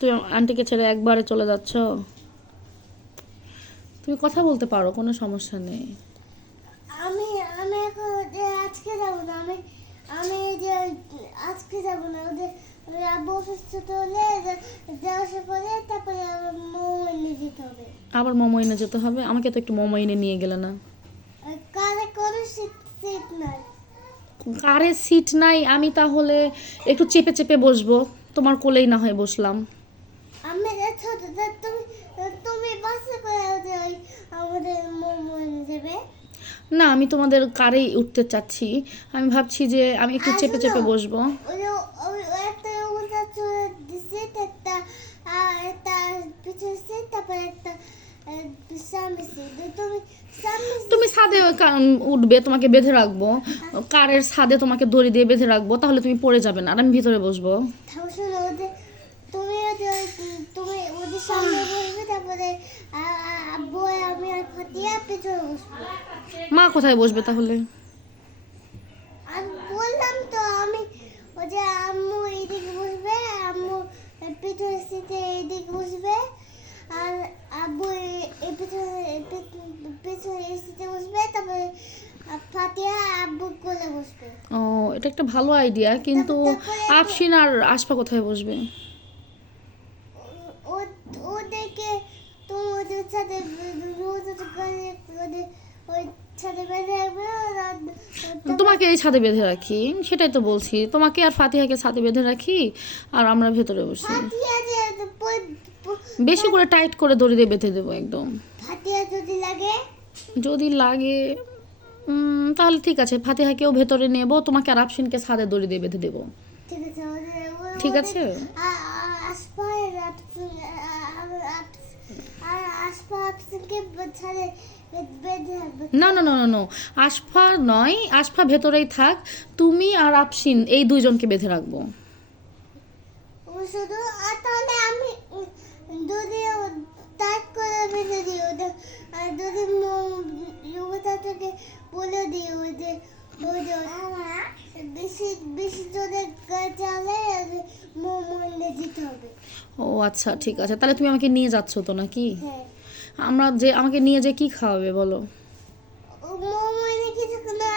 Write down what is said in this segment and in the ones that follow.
তুমি আন্টিকে ছেড়ে একবারে চলে যাচ্ছ? তুমি কথা বলতে পারো, কোনো সমস্যা নেই। আমি আমি এখন যে আজকে যাব না, আমি যে আজকে যাব না, ওদের আব্বু অসুস্থ হলে যাওয়ার পরে তারপরে আমার মোমো এনে দিতে হবে। আবার মোমো এনে যেতে হবে? আমাকে তো একটু মোমো এনে নিয়ে গেলে না। কারে কোনো সিট নাই। কারে সিট নাই? আমি তাহলে একটু চেপে চেপে বসবো, তোমার কোলেই না হয় বসলাম। আমি ছোট, তুমি তুমি বাসে করে যে ওই আমাদের মোমো এনে দেবে। না, আমি তোমাদের কারেই উঠতে চাচ্ছি। আমি ভাবছি যে আমি একটু চেপে চেপে বসবো। ওই একটা উল্টা চলে দিছে, একটা একটা পিছনে সিট, তারপরে একটা সামনে সিট। তুমি ছাদে উঠবে, তোমাকে বেঁধে রাখবো, কারের ছাদে তোমাকে দড়ি দিয়ে বেঁধে রাখবো, তাহলে তুমি পড়ে যাবে না, আর আমি ভিতরে বসবো। শোনো, তুমি ওদের সামনে বসবে, তারপরে আব্বু আর আমি আর ফাতিয়া পিছনে বসবো। মা কোথায় বসবে তাহলে? আমি বললাম তো, আমি ওই যে আম্মু এইদিকে বসবে, আম্মু পিছনের সিটে এইদিকে বসবে, আর আব্বু এই পিছনে সিটে বসবে, তারপরে ফাতিয়া আব্বু কোলে বসবে। ও, এটা একটা ভালো আইডিয়া, কিন্তু আফসিন আর আশফা কোথায় বসবে? ওদেরকে তুমি ওদের সাথে রোজ ওদের ওই ছাদে বেঁধে রাখবে। তোমাকে এই ছাদে বেঁধে রাখি, সেটাই তো বলছি, তোমাকে আর ফাতিহাকে ছাদে বেঁধে রাখি, আর আমরা ভেতরে বসি। ফাতিয়া যে বেশি করে টাইট করে দড়ি দিয়ে বেঁধে দেবো একদম। ফাতিয়া যদি লাগে, যদি লাগে তাহলে ঠিক আছে, ফাতিহাকেও ভেতরে নেবো, তোমাকে আর আফসিনকে ছাদে দড়ি দিয়ে বেঁধে দেবো। ঠিক আছে। ঠিক আছে। আশপাশকে ছাদে বেঁধে রাখবে। না না না না না, আশফা নয়, আশফা ভেতরেই থাক, তুমি আর আফসিন এই দুইজনকে বেঁধে রাখবো। শুধু আর তাহলে আমি যদি টাইট করে বেঁধে দিই ওদের, আর যদি থেকে বলে দিই ওদের বেশি বেশি জোরে চালে মোমো এনে দিতে হবে। ও আচ্ছা, ঠিক আছে, তাহলে তুমি আমাকে নিয়ে যাচ্ছ তো নাকি? হ্যাঁ, আমাকে নিয়ে যে কি খাওয়াবে বলো? মোমো এনে কিছু না,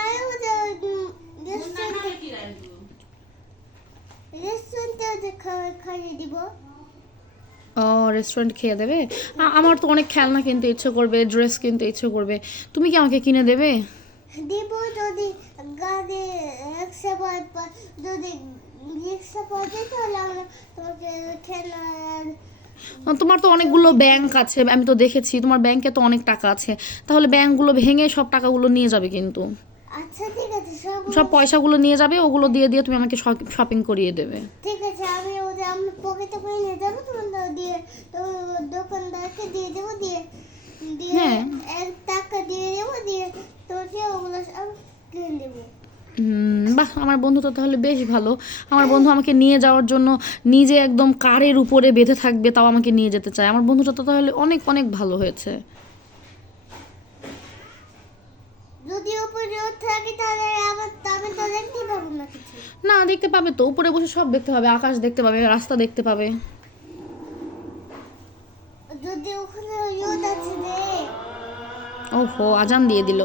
রেস্টুরেন্টে খাইয়ে দিব। ও, রেস্টুরেন্ট খেয়ে দেবে? আমার তো অনেক খেলনা কিনতে ইচ্ছে করবে, ড্রেস কিনতে ইচ্ছে করবে, তুমি কি আমাকে কিনে দেবে? দিব যদি গাড়ি রিক্সা পাই, যদি রিক্সা পাই তাহলে আমরা তোমাকে খেলা। তোমার তো অনেকগুলো ব্যাংক আছে, আমি তো দেখেছি তোমার ব্যাংকে তো অনেক টাকা আছে, তাহলে ব্যাংকগুলো ভেঙে সব টাকাগুলো নিয়ে যাবে কিন্তু। আচ্ছা ঠিক আছে, সব পয়সাগুলো নিয়ে যাবে, ওগুলো দিয়ে দিয়ে তুমি আমাকে শপিং করিয়ে দেবে। ঠিক আছে, আমি ওদের আমি পকেটে করে নিয়ে যাবো, তোমার দিয়ে তো দোকানদারকে দিয়ে দেবো, দিয়ে হ্যাঁ। টাকা দিয়ে দেবো, দিয়ে তোমাকে ওগুলো সব কিনে দেবো। বাহ, আমার বন্ধু তো তাহলে বেশ ভালো। আমার বন্ধু আমাকে নিয়ে যাওয়ার জন্য নিজে একদম কারের উপরে বেঁধে থাকবে, তাও আমাকে নিয়ে যেতে চায়। আমার বন্ধুটা তো তাহলে অনেক অনেক ভালো হয়েছে। যদি উপরে থাকে তাহলে আমি তো দেখতে পাবো না কিছু। না, দেখতে পাবে তো, উপরে বসে সব দেখতে পাবে, আকাশ দেখতে পাবে, রাস্তা দেখতে পাবে। যদি ওখানে রোদ আছে রে। ওহো, আজান দিয়ে দিল।